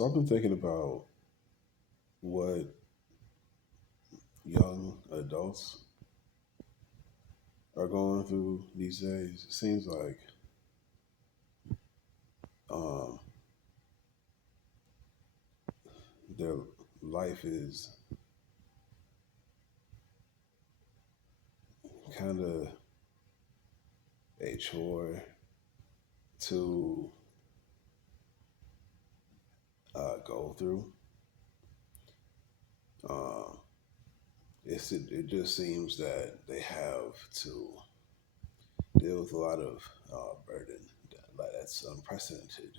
So I've been thinking about what young adults are going through these days. It seems like um, their life is kind of a chore to go through. Um, it just seems that they have to deal with a lot of burden that's unprecedented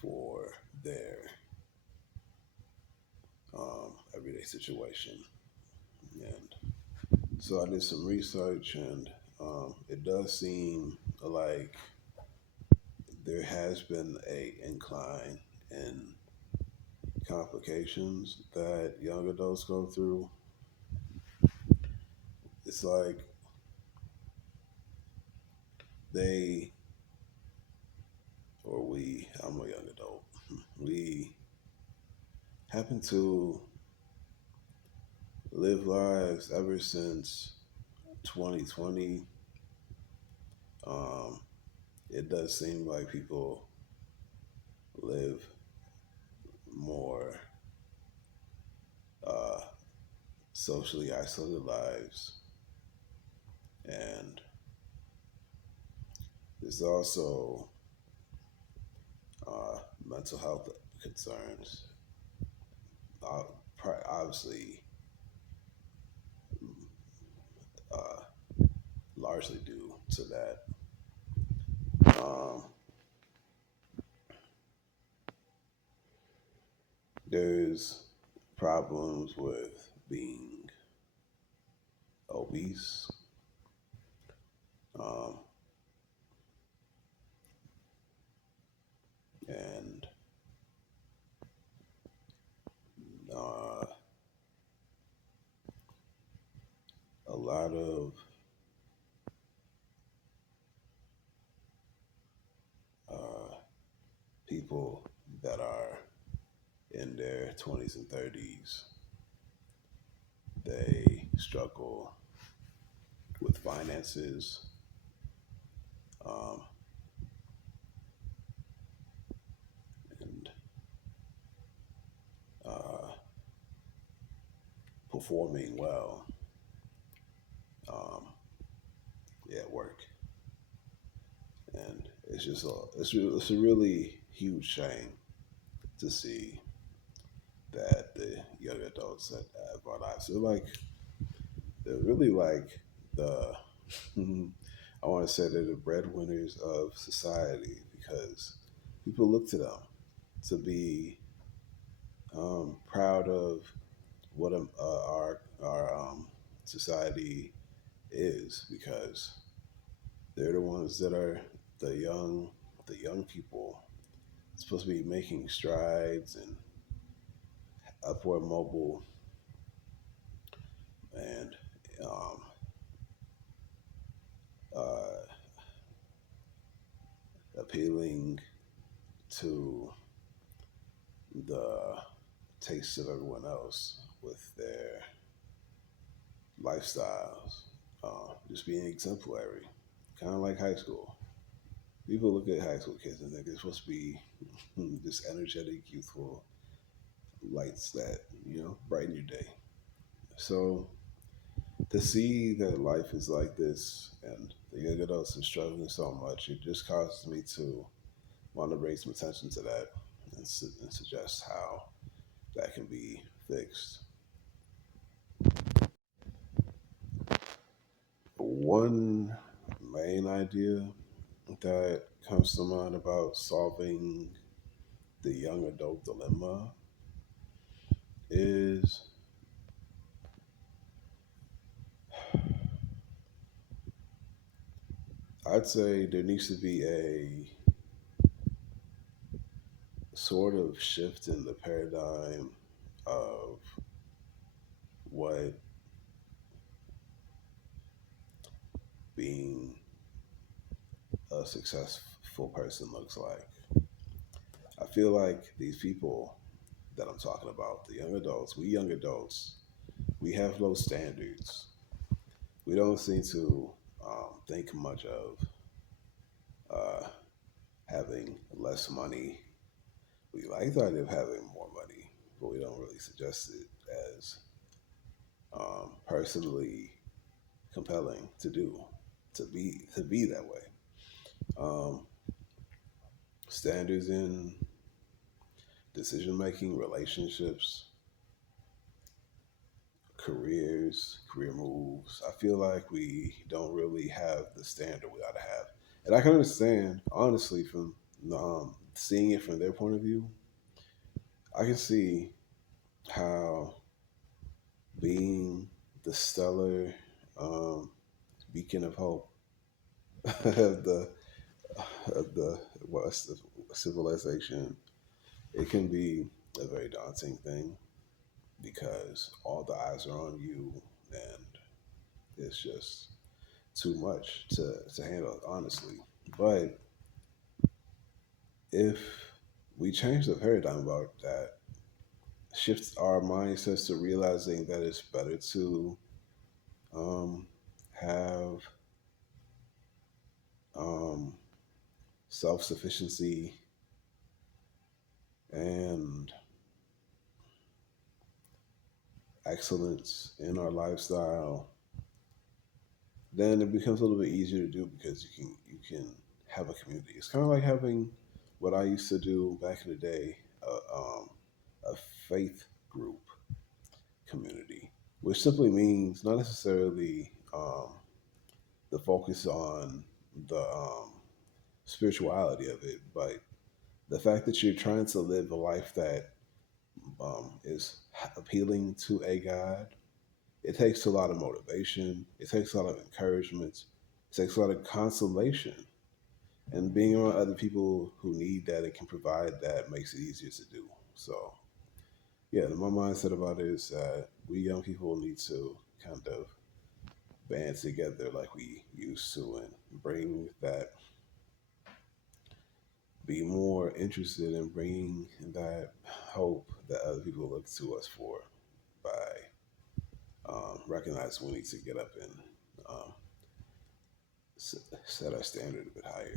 for their everyday situation. And so I did some research, and it does seem like there has been a incline in complications that young adults go through. It's like they or we, I'm a young adult, we happen to live lives ever since 2020. Um, it does seem like people live more uh, socially isolated lives, and there's also mental health concerns. Uh, Obviously, uh, largely due to that. Um, there's problems with being obese, um, and uh, a lot of uh, people that are in their 20s and 30s, they struggle with finances, um, and uh, performing well um, at work. And it's a really huge shame to see that the young adults that have our lives, they're really like the I want to say they're the breadwinners of society because people look to them to be proud of what our society is, because they're the ones that are the young people supposed to be making strides and upward mobile and um, uh, appealing to the tastes of everyone else with their lifestyles, just being exemplary, kind of like high school. People look at high school kids and think they're supposed to be just energetic, youthful lights that brighten your day. So to see that life is like this and the young adults are struggling so much, it just causes me to want to bring some attention to that and suggest how that can be fixed. One main idea that comes to mind about solving the young adult dilemma is I'd say there needs to be a sort of shift in the paradigm of what being a successful person looks like. I feel like these people that I'm talking about, the young adults, we young adults, we have low standards. We don't seem to think much of uh, having less money. We like the idea of having more money, but we don't really suggest it as personally compelling to do, to be that way. Um, Standards in decision making, relationships, careers, career moves. I feel like we don't really have the standard we ought to have. And I can understand, honestly, from seeing it from their point of view, I can see how being the stellar um, beacon of hope of the West of civilization, it can be a very daunting thing because all the eyes are on you and it's just too much to handle, honestly. But if we change the paradigm about that, shift our mindsets to realizing that it's better to um, have um, self sufficiency and excellence in our lifestyle, then it becomes a little bit easier to do because you can have a community. It's kind of like having what I used to do back in the day, a faith group community, which simply means not necessarily the focus on the spirituality of it, but the fact that you're trying to live a life that is appealing to a God. It takes a lot of motivation. It takes a lot of encouragement. It takes a lot of consolation. And being around other people who need that and can provide that makes it easier to do. So, yeah, my mindset about it is that we young people need to kind of band together like we used to and bring that, be more interested in bringing that hope that other people look to us for by recognizing we need to get up and um, set our standard a bit higher.